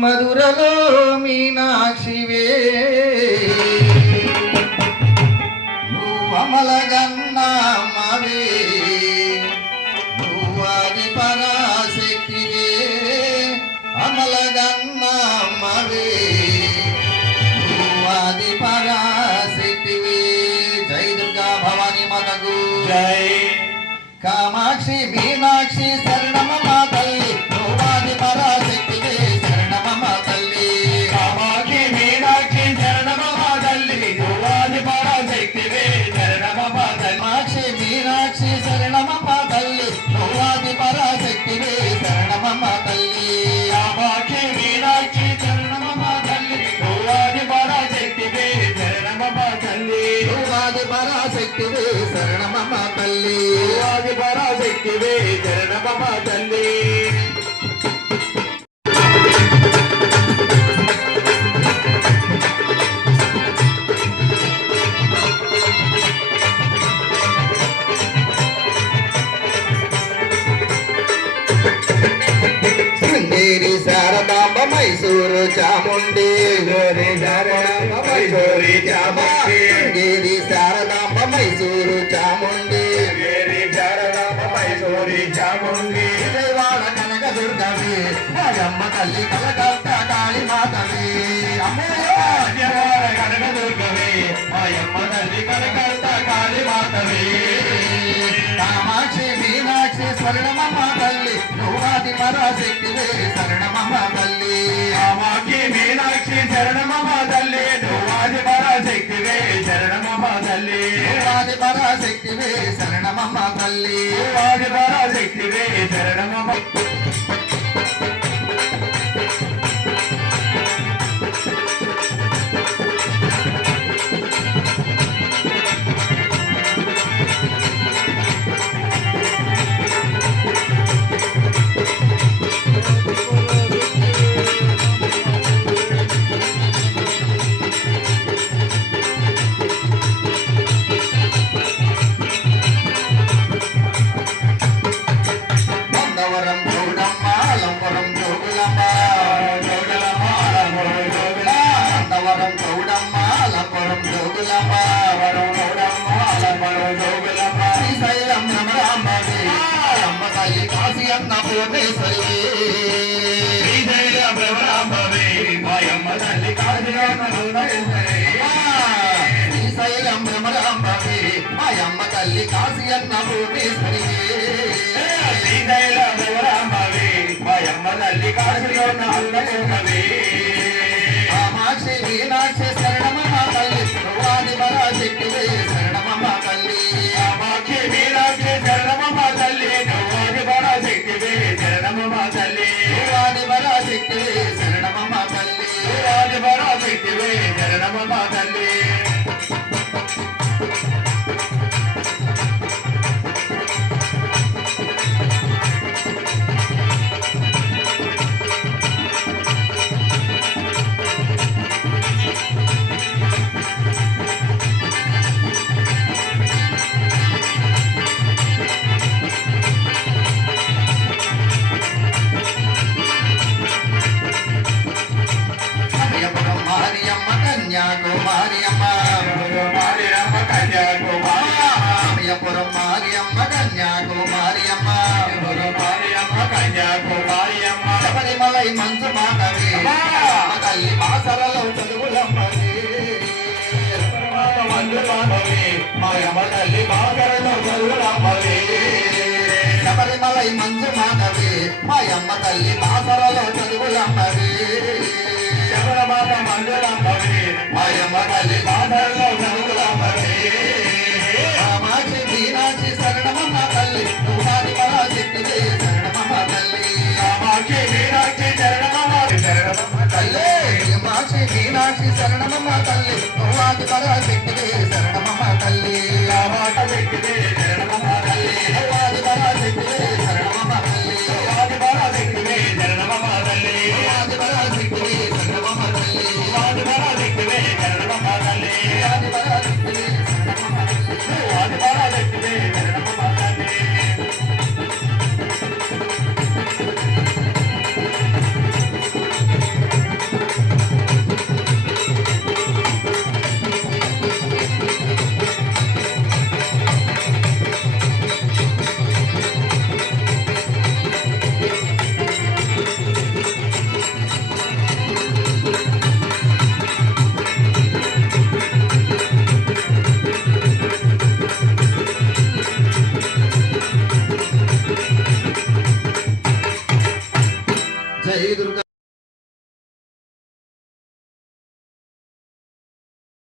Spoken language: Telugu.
మధురలో మీనాక్షివే నువ్వమలగన్నా మావే నువ్వాది పరాశక్తివే అమలగన్నా మావే నువ్వాది పరాశక్తివే. జై దుర్గా భవాని మాతకు జై. కామాక్షి మీనాక్షి శరణమమ్మ తల్లి నువ్వాది పరాశక్తివే శరణమమ్మ తల్లి. కామాక్షి మీనాక్షి శరణమమ్మ తల్లి నువ్వాది పరాశక్తివే శరణమమ్మ తల్లి. కామాక్షి మీనాక్షి శరణమమ్మ తల్లి నువ్వాది పరాశక్తివే శరణమమ్మ తల్లి. కామాక్షి మీనాక్షి శరణమమ్మ తల్లి నువ్వాది పరాశక్తివే శరణమమ్మ తల్లి. నువ్వాది పరాశక్తివే శరణమమ్మ తల్లి. నువ్వాది పరాశక్తివే శరణమమ్మ తల్లి. శృంగేరి శారదాంబ మైసూరు చాముండి మైసూరి చాముండి శృంగేరి శారదాంబ మైసూరు చాముండి మైసూరి చాముండి విజయవాడ కనక దుర్గవి మాయమ్మ తల్లి కలకత్తా కాళీ మాతవి. కనకదుర్గవే మాయమ్మ తల్లి కనకర్త కాళీ మాతవే. కామాక్షి మీనాక్షి స్వర్ణమమ్మ తల్లి నువ్వాది పరాశక్తివే శరణమమ్మ తల్లి. కామాక్షి మీనాక్షి శరణమమ్మ తల్లి నువ్వాది పరాశక్తివే శరణమమ్మ తల్లి. నువ్వాది పరాశక్తివే శరణమమ్మ తల్లి. నువ్వాది పరాశక్తివే శరణమమ్మ. నందవరం గౌడమ్మ లంపురం జోగులమ్మ నందవరం గౌడమ్మ లంపురం జోగులమ్మ శ్రీశైలం రమరాంబవి అమ్మ తల్లి కాశీ అన్న భువనేశ్వరి. శ్రీశైలం రమరాంబవే మాయమ్మ తల్లి కాశీయమ్మ భువనేశ్వరి. శ్రీశైలం రమరాంబవి మాయమ్మ తల్లి కాశీ అన్న భువనేశ్వరి. శ్రీశైలం రమరాంబవే మాయమ్మ తల్లి కాశీయమ్మ భువనేశ్వరి. కామాక్షి మీనాక్షి శరణమమ్మ తల్లి నువ్వాది పరాశక్తివే శరణమమ్మ తల్లి. కామాక్షి మీనాక్షి శరణమమ్మ తల్లి నువ్వాది పరాశక్తివే శరణమమ్మ తల్లి. నువ్వాది పరాశక్తివే శరణమమ్మ తల్లి. నువ్వాది పరాశక్తివే శరణమమ్మ తల్లి. సమయపురం మారియమ్మ కన్యాకుమారియమ్మ మారియమ్మ కన్యాకుమారి. సమయపురం మారియమ్మ కన్యాకుమారియమ్మ మారియమ్మ కన్యాకుమారియమ్మ. శబరిమలై మంచు మాటవి అమ్మా! తల్లి బాసరలో చదువులమ్మది. మందులాంబవే మాయమ్మ తల్లి బాగరలో చదువులమ్మవే. శబరిమలై మంచు మాటవి మాయమ్మ తల్లి బాసరలో చదువులమ్మది. శబరమాత మందులాంబవే మాయమ్మ తల్లి బాగరలో చదువులమ్మవే. కామాక్షి మీనాక్షి శరణమమ్మ తల్లి నువ్వాది పరాశక్తివే శరణమమ్మ తల్లి. కామాక్షి మీనాక్షి శరణమమ్మ శరణమమ్మ తల్లి కామాక్షి మీనాక్షి శరణమమ్మ తల్లి నువ్వాది పరాశక్తివే శరణమమ్మ తల్లి. కామాక్ష శక్తివే శరణమమ్మ తల్లి. నువ్వాది పరాశక్తివే శరణమమ్మ తల్లి. నువ్వాది పరాశక్తివే శరణమమ్మ తల్లి. నువ్వాది పరాశక్తివే శరణమమ్మ తల్లి. నువ్వాది పరాశక్తివే శరణమమ్మ తల్లి. నువ్వాది పరాశక్తివే